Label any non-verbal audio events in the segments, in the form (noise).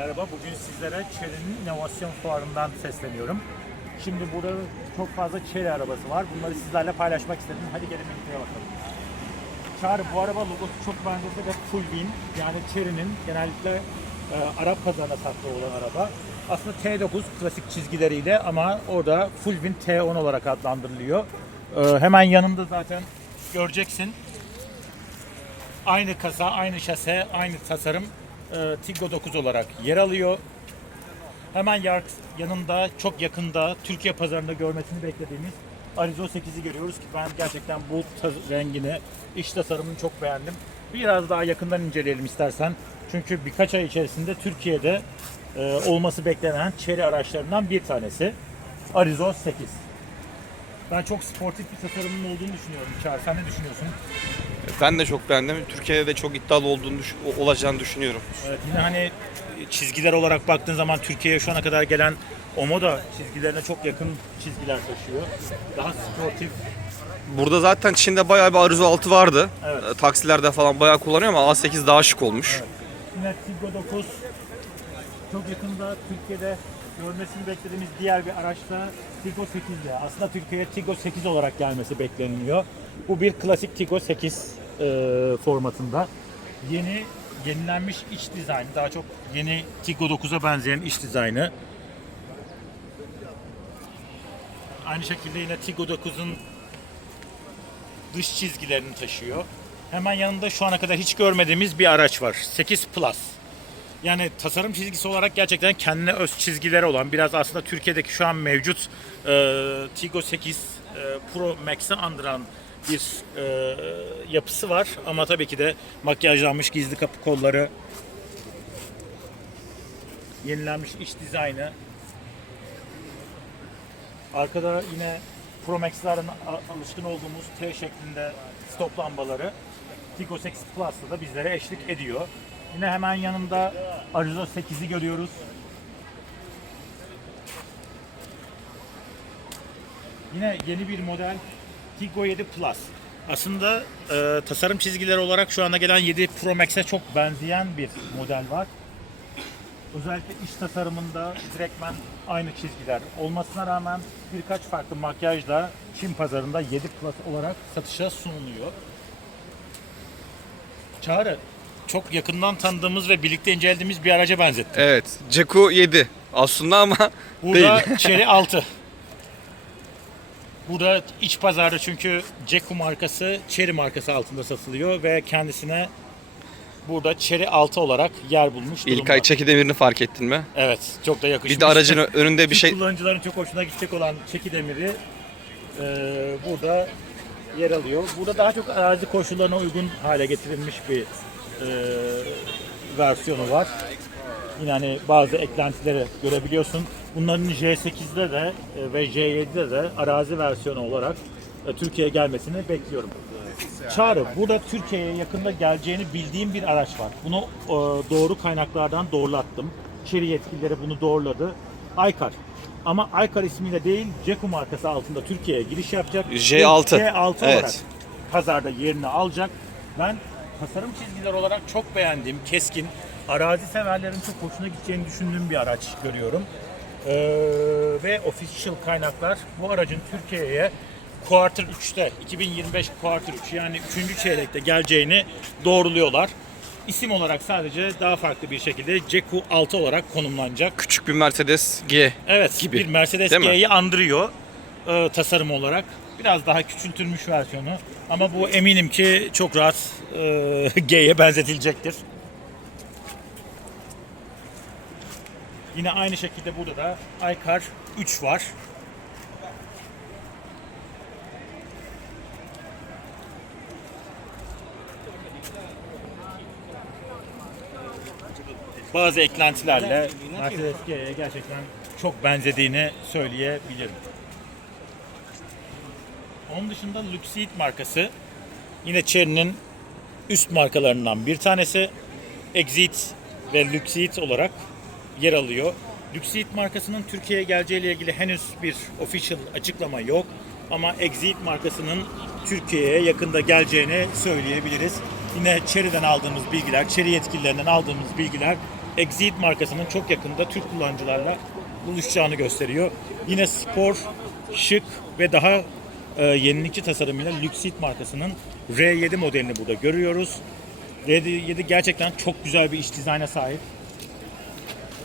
Merhaba, bugün sizlere Chery'nin inovasyon fuarından sesleniyorum. Şimdi burada çok fazla Chery arabası var. Bunları sizlerle paylaşmak istedim. Hadi gelin birlikte bakalım. Çağrı bu araba logosu çok benzese de full win. Yani Chery'nin genellikle e, Arap pazarına saklı olan araba. Aslında T9 klasik çizgileriyle ama orada full win T10 olarak adlandırılıyor. E, hemen yanında zaten göreceksin. Aynı kasa, aynı şase, aynı tasarım e, Tiggo 9 olarak yer alıyor. Hemen yanında çok yakında Türkiye pazarında görmesini beklediğimiz Arizo 8'i görüyoruz ki ben gerçekten bu rengini, iç tasarımını çok beğendim. Biraz daha yakından inceleyelim istersen. Çünkü birkaç ay içerisinde Türkiye'de e, olması beklenen Chery araçlarından bir tanesi. Arizo 8. Ben çok sportif bir tasarımın olduğunu düşünüyorum. Çağrı sen ne düşünüyorsun? Ben de çok beğendim. Türkiye'de de çok iddialı olduğunu düş- olacağını düşünüyorum. Evet, yine hani çizgiler olarak baktığın zaman Türkiye'ye şu ana kadar gelen Omoda çizgilerine çok yakın çizgiler taşıyor. Daha sportif. Burada zaten Çin'de bayağı bir Arizo 6 vardı. Evet. E, Taksilerde falan bayağı kullanıyor ama A8 daha şık olmuş. Evet. Yine Tiggo 9 çok yakında Türkiye'de görmesini beklediğimiz diğer bir araç da Tiggo 8 ile. Aslında Türkiye'ye Tiggo 8 olarak gelmesi bekleniyor. Bu bir klasik Tiggo 8 e, formatında. Yeni yenilenmiş iç dizayn, daha çok yeni Tiggo 9'a benzeyen iç dizaynı. Aynı şekilde yine Tiggo 9'un dış çizgilerini taşıyor. Hemen yanında şu ana kadar hiç görmediğimiz bir araç var. 8 Plus. Yani tasarım çizgisi olarak gerçekten kendine öz çizgileri olan biraz aslında Türkiye'deki şu an mevcut e, Tiggo 8 e, Pro Max'i andıran bir e, yapısı var. Ama tabii ki de makyajlanmış gizli kapı kolları, yenilenmiş iç dizaynı. Arkada yine Pro Max'lerin a- alışkın olduğumuz T şeklinde stop lambaları Tiggo 8 Plus'ta da bizlere eşlik ediyor. Yine hemen yanında Arizo 8'i görüyoruz. Yine yeni bir model Tiggo 7 Plus. Aslında e, tasarım çizgileri olarak şu ana gelen 7 Pro Max'e çok benzeyen bir model var. Özellikle iç tasarımında direktmen aynı çizgiler olmasına rağmen birkaç farklı makyajla Çin pazarında 7 Plus olarak satışa sunuluyor. Çağrı, çok yakından tanıdığımız ve birlikte incelediğimiz bir araca benzettim. Evet. Ceku 7 aslında ama Burada değil. Chery 6. (laughs) Burada iç pazarda çünkü Ceku markası Chery markası altında satılıyor ve kendisine burada Chery 6 olarak yer bulmuş durumda. İlkay çeki demirini fark ettin mi? Evet, çok da yakışmış. Bir de aracın (laughs) önünde bir şey kullanıcıların çok hoşuna gidecek olan çeki demiri e, burada yer alıyor. Burada daha çok arazi koşullarına uygun hale getirilmiş bir versiyonu var. Yine hani bazı eklentileri görebiliyorsun. Bunların J8'de de e, ve J7'de de arazi versiyonu olarak e, Türkiye'ye gelmesini bekliyorum. Çağrı, burada Türkiye'ye yakında geleceğini bildiğim bir araç var. Bunu e, doğru kaynaklardan doğrulattım. Chery yetkilileri bunu doğruladı. Aykar. Ama Aykar ismiyle değil, Ceku markası altında Türkiye'ye giriş yapacak. J6. Ve J6 Evet. olarak pazarda yerini alacak. Ben tasarım çizgileri olarak çok beğendiğim, keskin, arazi severlerin çok hoşuna gideceğini düşündüğüm bir araç görüyorum. Ee, ve official kaynaklar bu aracın Türkiye'ye Quarter 3'te 2025 Quarter 3 yani 3. çeyrekte geleceğini doğruluyorlar. İsim olarak sadece daha farklı bir şekilde Ceku 6 olarak konumlanacak. küçük bir Mercedes G. Evet, gibi. bir Mercedes? G'yi andırıyor e, tasarım olarak. Biraz daha küçültülmüş versiyonu. Ama bu eminim ki çok rahat e, (laughs) G'ye benzetilecektir. Yine aynı şekilde burada da iCar 3 var. Bazı eklentilerle Mercedes G'ye gerçekten çok benzediğini söyleyebilirim. Onun dışında Luxeed markası yine Chery'nin üst markalarından bir tanesi. Exit ve Luxeed olarak yer alıyor. Luxeed markasının Türkiye'ye geleceğiyle ilgili henüz bir official açıklama yok. Ama Exit markasının Türkiye'ye yakında geleceğini söyleyebiliriz. Yine Chery'den aldığımız bilgiler, Chery yetkililerinden aldığımız bilgiler Exit markasının çok yakında Türk kullanıcılarla buluşacağını gösteriyor. Yine spor, şık ve daha e, yenilikçi tasarımıyla Luxit markasının R7 modelini burada görüyoruz. R7 gerçekten çok güzel bir iç dizayna sahip.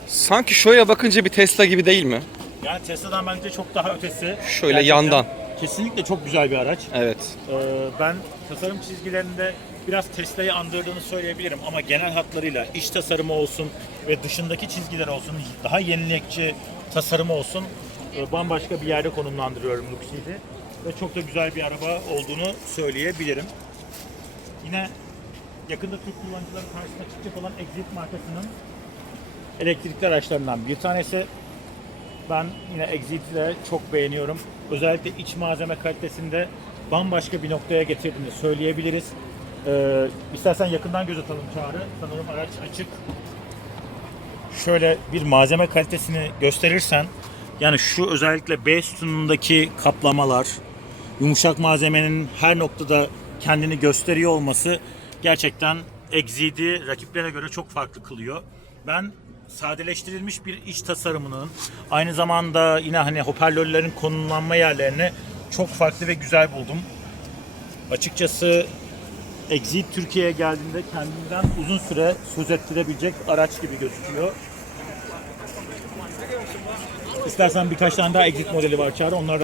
Sanki şöyle bakınca bir Tesla gibi değil mi? Yani Tesla'dan bence çok daha ötesi. Şöyle yandan. Kesinlikle çok güzel bir araç. Evet. Ee, ben tasarım çizgilerinde biraz Tesla'yı andırdığını söyleyebilirim ama genel hatlarıyla iç tasarımı olsun ve dışındaki çizgiler olsun, daha yenilikçi tasarımı olsun e, bambaşka bir yerde konumlandırıyorum Luxi'yi ve çok da güzel bir araba olduğunu söyleyebilirim. Yine yakında Türk kullanıcıların karşısına çıkacak olan Exit markasının elektrikli araçlarından bir tanesi. Ben yine Exit'i de çok beğeniyorum. Özellikle iç malzeme kalitesinde bambaşka bir noktaya getirdiğini söyleyebiliriz. Ee, istersen yakından göz atalım Çağrı. Sanırım araç açık. Şöyle bir malzeme kalitesini gösterirsen yani şu özellikle B sütunundaki kaplamalar, yumuşak malzemenin her noktada kendini gösteriyor olması gerçekten Exid'i rakiplerine göre çok farklı kılıyor. Ben sadeleştirilmiş bir iç tasarımının aynı zamanda yine hani hoparlörlerin konumlanma yerlerini çok farklı ve güzel buldum. Açıkçası Exit Türkiye'ye geldiğinde kendinden uzun süre söz ettirebilecek araç gibi gözüküyor. İstersen birkaç tane daha Exit modeli var Çağrı. Onlar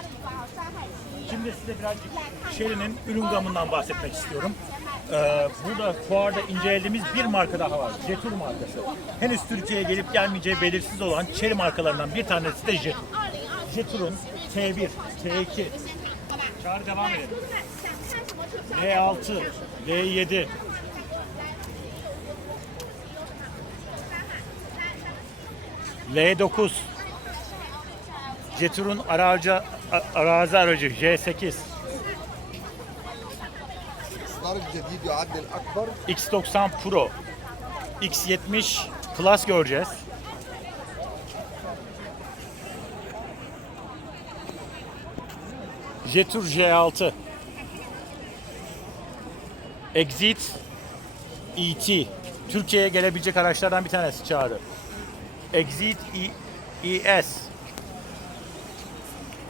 Şimdi size birazcık Chery'nin ürün gamından bahsetmek istiyorum. Ee, burada fuarda incelediğimiz bir marka daha var. Jetur markası. Henüz Türkiye'ye gelip gelmeyeceği belirsiz olan Chery markalarından bir tanesi de Jetur. Jetur'un T1, T2, Çağrı devam edelim. L6, L7, L9, Cetur'un aracı, arazi aracı J8. X90 Pro. X70 Plus göreceğiz. Jetur J6. Exit ET. Türkiye'ye gelebilecek araçlardan bir tanesi çağrı. Exit e ES.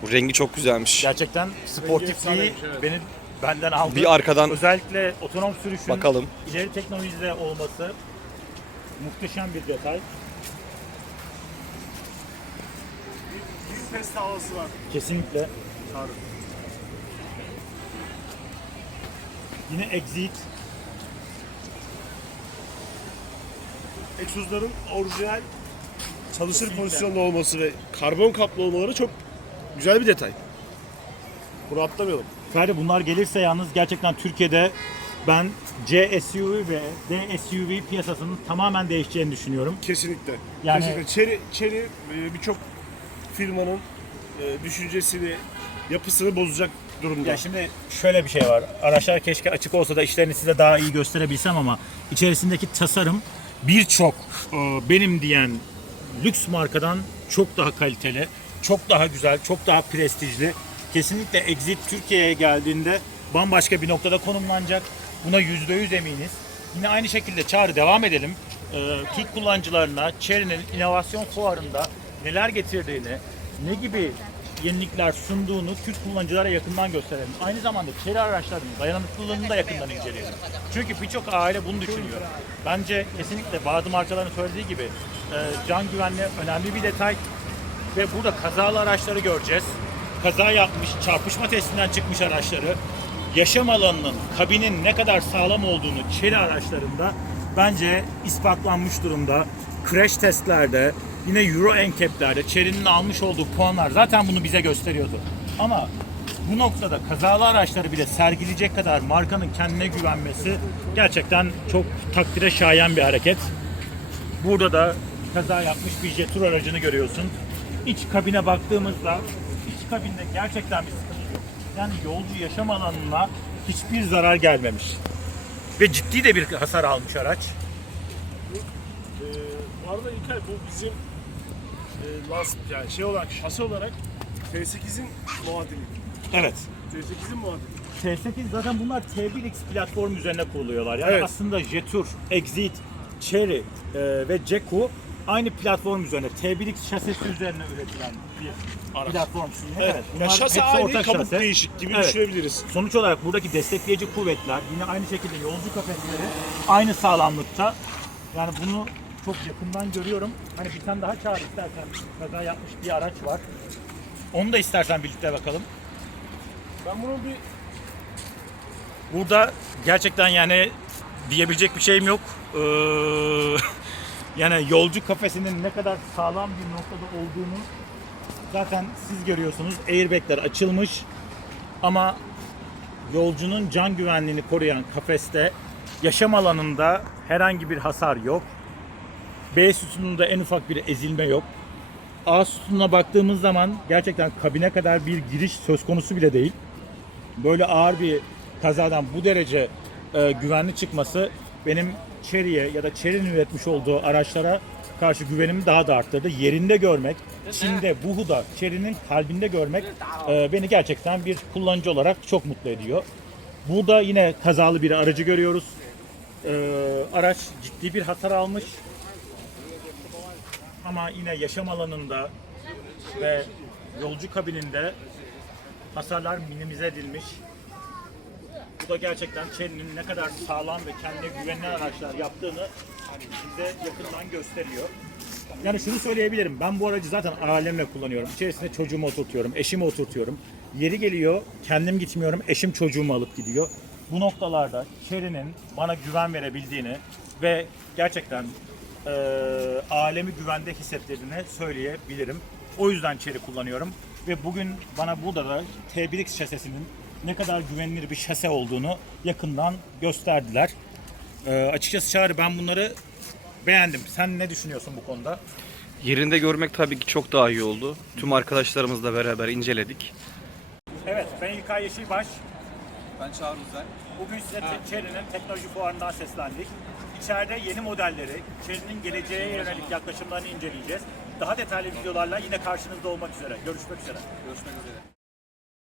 Bu rengi çok güzelmiş. gerçekten sportifliği beni benden aldı. Bir arkadan Özellikle otonom sürüşün bakalım. ileri teknolojide olması muhteşem bir detay. Bir test havası var. Kesinlikle. Yine Exit. Egzozların orijinal çalışır Kesinlikle. pozisyonda olması ve karbon kaplı olmaları çok güzel bir detay. Bunu atlamayalım. Ferdi bunlar gelirse yalnız gerçekten Türkiye'de ben C SUV ve D SUV piyasasının tamamen değişeceğini düşünüyorum. Kesinlikle. Yani- Kesinlikle. Chery, Chery e, birçok firmanın e, düşüncesini, yapısını bozacak durumda. Ya şimdi şöyle bir şey var. Araçlar keşke açık olsa da işlerini size daha iyi gösterebilsem ama içerisindeki tasarım birçok e, benim diyen lüks markadan çok daha kaliteli, çok daha güzel, çok daha prestijli. Kesinlikle Exit Türkiye'ye geldiğinde bambaşka bir noktada konumlanacak. Buna %100 eminiz. Yine aynı şekilde çağrı devam edelim. Ee, Türk kullanıcılarına Chery'nin inovasyon fuarında neler getirdiğini, ne gibi yenilikler sunduğunu Türk kullanıcılara yakından gösterelim. Aynı zamanda Chery araçlarının dayanıklılığını da yakından inceleyelim. Çünkü birçok aile bunu düşünüyor. Bence kesinlikle bazı markaların söylediği gibi e, can güvenliği önemli bir detay ve burada kazalı araçları göreceğiz. Kaza yapmış, çarpışma testinden çıkmış araçları, yaşam alanının, kabinin ne kadar sağlam olduğunu Chery araçlarında bence ispatlanmış durumda. Crash testlerde, yine Euro NCAP'lerde Chery'nin almış olduğu puanlar zaten bunu bize gösteriyordu. Ama bu noktada kazalı araçları bile sergileyecek kadar markanın kendine güvenmesi gerçekten çok takdire şayan bir hareket. Burada da kaza yapmış bir Jetur aracını görüyorsun. İç kabine baktığımızda iç kabinde gerçekten bir sıkıntı yok. Yani yolcu yaşam alanına hiçbir zarar gelmemiş. Ve ciddi de bir hasar almış araç. Ee, bu arada İlkay bu bizim e, last, yani şey olarak, şasi olarak T8'in muadili. Evet. T8'in muadili. T8 zaten bunlar T1X platform üzerine kuruluyorlar. Yani Evet. aslında Jetur, Exit, Cherry e, ve Ceku aynı platform üzerine, T1X şasisi üzerine üretilen bir Araç. platform. Evet. bunlar ya şase hepsi aynı, ortak kabuk şase. değişik gibi Evet. düşünebiliriz. Sonuç olarak buradaki destekleyici kuvvetler yine aynı şekilde yolcu kafesleri aynı sağlamlıkta. Yani bunu çok yakından görüyorum. Hani bir tane daha çağır istersen. Kaza yapmış bir araç var. Onu da istersen birlikte bakalım. Ben bunu bir Burada gerçekten yani diyebilecek bir şeyim yok. Ee, yani yolcu kafesinin ne kadar sağlam bir noktada olduğunu zaten siz görüyorsunuz. Airbag'ler açılmış ama yolcunun can güvenliğini koruyan kafeste yaşam alanında herhangi bir hasar yok. B sütununda en ufak bir ezilme yok. A sütununa baktığımız zaman gerçekten kabine kadar bir giriş söz konusu bile değil böyle ağır bir kazadan bu derece e, güvenli çıkması benim Chery'e ya da Chery'nin üretmiş olduğu araçlara karşı güvenimi daha da arttırdı. Yerinde görmek, Çin'de, Wuhu'da, Chery'nin kalbinde görmek e, beni gerçekten bir kullanıcı olarak çok mutlu ediyor. Burada yine kazalı bir aracı görüyoruz. E, araç ciddi bir hasar almış. Ama yine yaşam alanında ve yolcu kabininde hasarlar minimize edilmiş. Da gerçekten Chery'nin ne kadar sağlam ve kendine güvenilen araçlar yaptığını bize yakından gösteriyor. Yani şunu söyleyebilirim. Ben bu aracı zaten alemle kullanıyorum. İçerisine çocuğumu oturtuyorum, eşimi oturtuyorum. Yeri geliyor, kendim gitmiyorum, eşim çocuğumu alıp gidiyor. Bu noktalarda Chery'nin bana güven verebildiğini ve gerçekten eee alemi güvende hissettirdiğini söyleyebilirim. O yüzden Chery kullanıyorum. Ve bugün bana burada da T1X şasesinin ne kadar güvenilir bir şase olduğunu yakından gösterdiler. Eee, açıkçası Çağrı ben bunları beğendim. Sen ne düşünüyorsun bu konuda? Yerinde görmek tabii ki çok daha iyi oldu. Tüm arkadaşlarımızla beraber inceledik. Evet, ben İlkay Yeşilbaş. Ben Çağrı Özel. Bugün size te- Chery'nin teknoloji fuarından seslendik. İçeride yeni modelleri, Chery'nin geleceğe yönelik yaklaşımlarını inceleyeceğiz. Daha detaylı videolarla yine karşınızda olmak üzere. Görüşmek üzere. Görüşmek üzere.